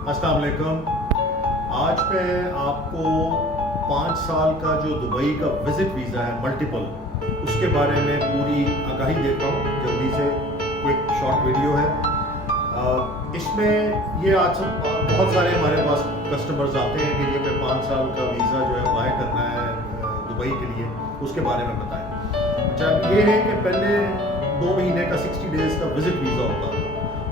अस्सलाम वालेकुम। आज मैं आपको 5 साल का जो दुबई का विज़िट वीज़ा है मल्टीपल, उसके बारे में पूरी आगाही देता हूँ। जल्दी से क्विक शॉर्ट वीडियो है। इसमें ये आज बहुत सारे हमारे पास कस्टमर्स आते हैं कि ये मैं 5 साल का वीज़ा जो है अप्लाई करना है दुबई के लिए, उसके बारे में बताएं। अच्छा, ये है कि पहले 2 महीने का 60 डेज़ का विज़िट वीज़ा होता था,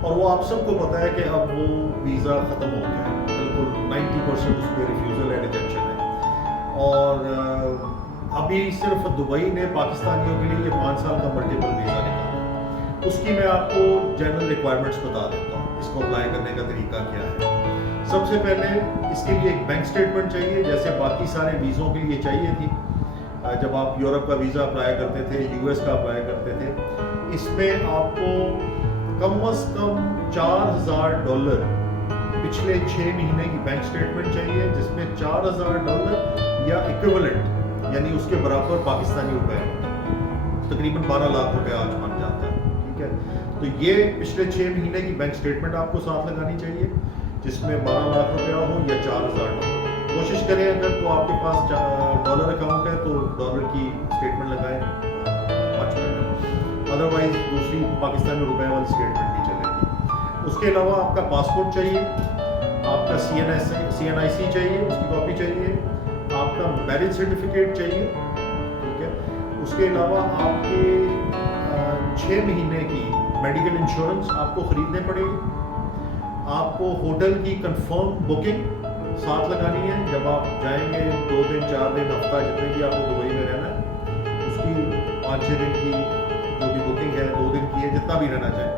और वो आप सबको पता है कि अब वो वीज़ा ख़त्म हो गया है। बिल्कुल 90% उस पर रिफ्यूज़ल है, रिजेक्शन है। और अभी सिर्फ दुबई ने पाकिस्तानियों के लिए ये 5 साल का मल्टीपल वीज़ा निकाला। उसकी मैं आपको जनरल रिक्वायरमेंट्स बता देता हूँ, इसको अप्लाई करने का तरीका क्या है। सबसे पहले इसके लिए एक बैंक स्टेटमेंट चाहिए, जैसे बाकी सारे वीज़ों के लिए चाहिए थी। जब आप यूरोप का वीज़ा अप्लाई करते थे, यूएस का अप्लाई करते थे, इसमें आपको कम से कम $4,000 पिछले 6 महीने की बैंक स्टेटमेंट चाहिए, जिसमें $4,000 या इक्विवेलेंट यानी उसके बराबर पाकिस्तानी रुपए, तकरीबन 12 लाख रुपए आज बन जाता है। ठीक है, तो ये पिछले 6 महीने की बैंक स्टेटमेंट आपको साथ लगानी चाहिए, जिसमें 12 लाख रुपया हो या $4,000। कोशिश करें अगर तो आपके पास डॉलर अकाउंट है तो डॉलर की स्टेटमेंट लगाएं 5 मिनट, अदरवाइज दूसरी पाकिस्तानी रुपए वाली स्टेटमेंट भी चलेगी। उसके अलावा आपका पासपोर्ट चाहिए, आपका CNIC चाहिए, उसकी कॉपी चाहिए, आपका मैरिज सर्टिफिकेट चाहिए। ठीक है, उसके अलावा आपके 6 महीने की मेडिकल इंश्योरेंस आपको ख़रीदने पड़ेगी। आपको होटल की कंफर्म बुकिंग साथ लगानी है। जब आप जाएंगे 2 दिन 4 दिन हफ्ता जितने भी आपको दुबई में रहना है, उसकी 5-6 दिन की जो भी बुकिंग है, 2 दिन की है, जितना भी रहना चाहे।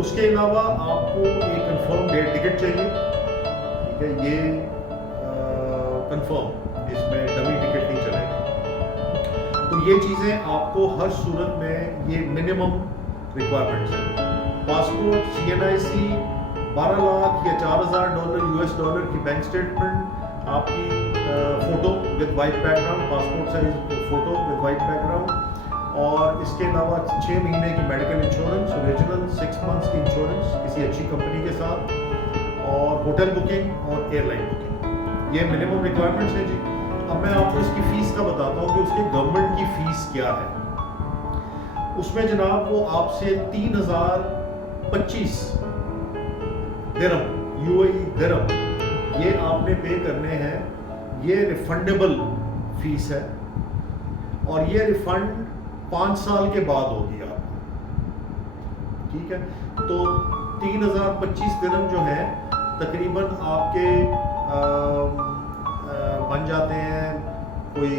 उसके अलावा आपको एक कंफर्म डेट टिकट चाहिए। ठीक है, ये कंफर्म, इसमें डमी टिकट नहीं चलेगा। तो ये चीज़ें आपको हर सूरत में, ये मिनिमम रिक्वायरमेंट्स हैं। पासपोर्ट, CNIC, 12 लाख या $4,000 US डॉलर की बैंक स्टेटमेंट, आपकी photo with white background, passport size photo with white background, और इसके अलावा 6 महीने की मेडिकल इंश्योरेंस, ओरिजिनल 6 मंथ्स की इंश्योरेंस किसी अच्छी कंपनी के साथ, और होटल बुकिंग और एयरलाइन बुकिंग। ये मिनिमम रिक्वायरमेंट्स हैं जी। अब मैं आपको इसकी फ़ीस का बताता हूँ कि उसकी गवर्नमेंट की फ़ीस क्या है। उसमें जनाब वो आपसे 3,025 दिरहम, UAE दिरहम, ये आपने पे करने हैं। ये रिफंडेबल फीस है, और ये रिफंड 5 साल के बाद होगी आपको। ठीक है, तो 3,025 दिरहम जो है तकरीबन आपके बन जाते हैं कोई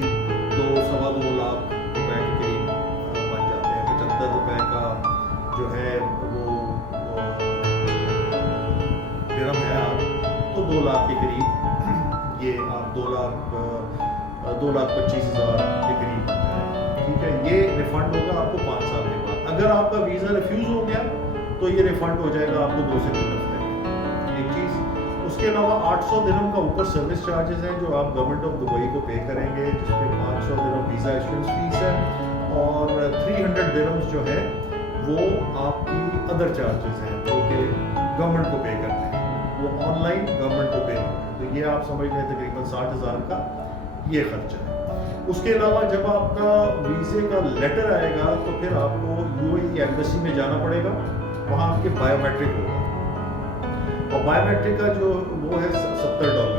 2-2.25 लाख रुपए के करीब बन जाते हैं। 75 रुपए का जो है वो दिरहम है, आप तो 2 लाख के करीब, ये आप 2,25,000 के करीब बन जाए। ठीक है, ये रिफंड होगा आपको 5 साल के बाद। अगर आपका वीज़ा रिफ्यूज़ हो गया तो ये रिफंड हो जाएगा आपको 2 से 3 हफ्ते में। एक चीज़, उसके अलावा 800 दिरहम का ऊपर सर्विस चार्जेस हैं जो आप गवर्नमेंट ऑफ दुबई को पे करेंगे, जिसमें 500 दिरहम वीज़ा इशुएंस फीस है, और 300 दिरहम्स जो है वो आपकी अदर चार्जेस हैं जो कि गवर्नमेंट को पे करते हैं, वो ऑनलाइन गवर्नमेंट को पे होते हैं। तो ये आप समझ लें तकरीबन 60,000 का ये खर्चा है। उसके अलावा जब आपका वीज़े का लेटर आएगा तो फिर आपको UAE एम्बेसी में जाना पड़ेगा, वहाँ आपके बायोमेट्रिक होगा, और बायोमेट्रिक का जो वो है $70।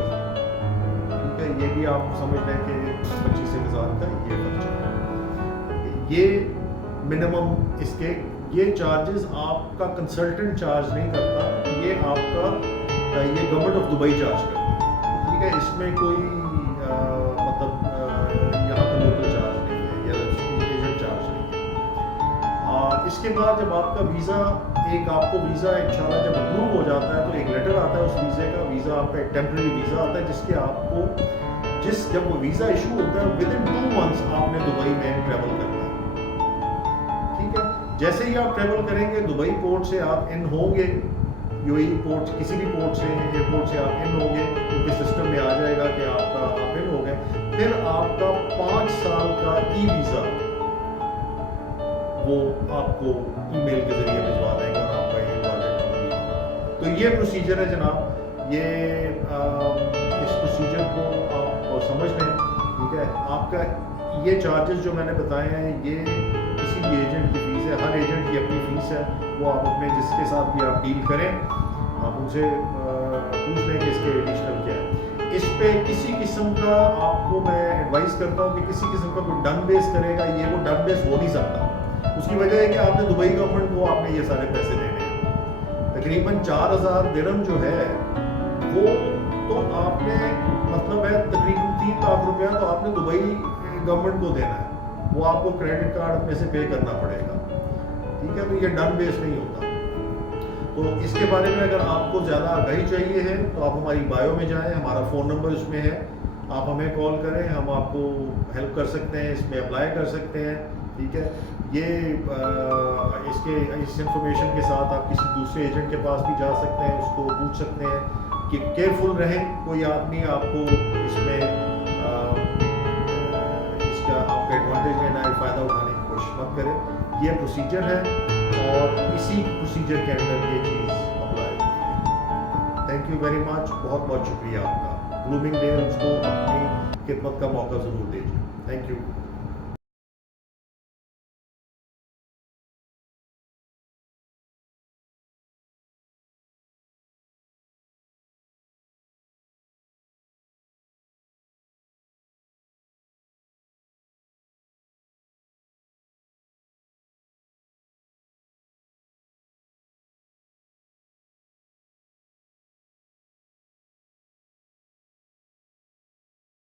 ठीक है, ये भी आप समझ लें कि 25,000 का ये खर्चा है। ये मिनिमम इसके ये चार्जेस आपका कंसल्टेंट चार्ज नहीं करता, ये आपका ये गवर्नमेंट ऑफ दुबई चार्ज करती है। ठीक है, इसमें कोई मतलब यहाँ का लोकल चार्ज नहीं है या एजेंट चार्ज नहीं है। इसके बाद जब आपका वीज़ा आपको वीज़ा इंशाल्लाह जब अप्रूव हो जाता है तो एक लेटर आता है उस वीज़े का। वीज़ा आपका एक टेम्परेरी वीज़ा आता है, जिसके आपको जब वो वीज़ा इशू होता है विदिन 2 मंथ्स आपने दुबई में ट्रेवल करना है। ठीक है, जैसे ही आप ट्रेवल करेंगे दुबई पोर्ट से आप इन होंगे, UAE पोर्ट, किसी भी पोर्ट से, एयरपोर्ट से आप इन होंगे, उनके सिस्टम में आ जाएगा कि आप इन हो गए। फिर आपका 5 साल का वीज़ा वो आपको ईमेल के जरिए भिजवा देंगे और आपका ये प्रोजेक्ट। तो ये प्रोसीजर है जनाब। ये इस प्रोसीजर को आप समझ लें, ठीक है। आपका ये चार्जेस जो मैंने बताए हैं ये किसी भी एजेंट की फ़ीस है, हर एजेंट की अपनी फ़ीस है, वो आप अपने जिसके साथ भी आप डील करें आप उनसे पूछ लें कि इसके एडिशनल क्या है। इस पे किसी किस्म का आपको मैं एडवाइस करता हूँ कि किसी किस्म का कोई डन बेस करेगा, ये वो डन बेस हो नहीं सकता। उसकी वजह है कि आपने दुबई गवर्नमेंट को आपने ये सारे पैसे देने हैं। तकरीबन 4000 दिरहम जो है वो तो आपने मतलब है तकरीबन 3 लाख रुपया तो आपने दुबई गवर्नमेंट को देना है, वो आपको क्रेडिट कार्ड में से पे करना पड़ेगा, ठीक है। तो ये डन बेस नहीं होता। तो इसके बारे में अगर आपको ज़्यादा आगाही चाहिए है तो आप हमारी बायो में जाएं, हमारा फ़ोन नंबर उसमें है, आप हमें कॉल करें, हम आपको हेल्प कर सकते हैं, इसमें अप्लाई कर सकते हैं, ठीक है। ये इस इंफॉर्मेशन के साथ आप किसी दूसरे एजेंट के पास भी जा सकते हैं, उसको पूछ सकते हैं कि केयरफुल रहें, कोई आदमी आपको इसमें इसका आपका एडवांटेज लेना है, फ़ायदा उठाने की कोशिश मत करें। ये प्रोसीजर है और इसी प्रोसीजर के अंदर ये चीज़ अप्लाई होती है। थैंक यू वेरी मच, बहुत बहुत शुक्रिया आपका। ब्लूमिंगडेल्स को अपनी खिदमत का मौका ज़रूर दीजिए। Thank you.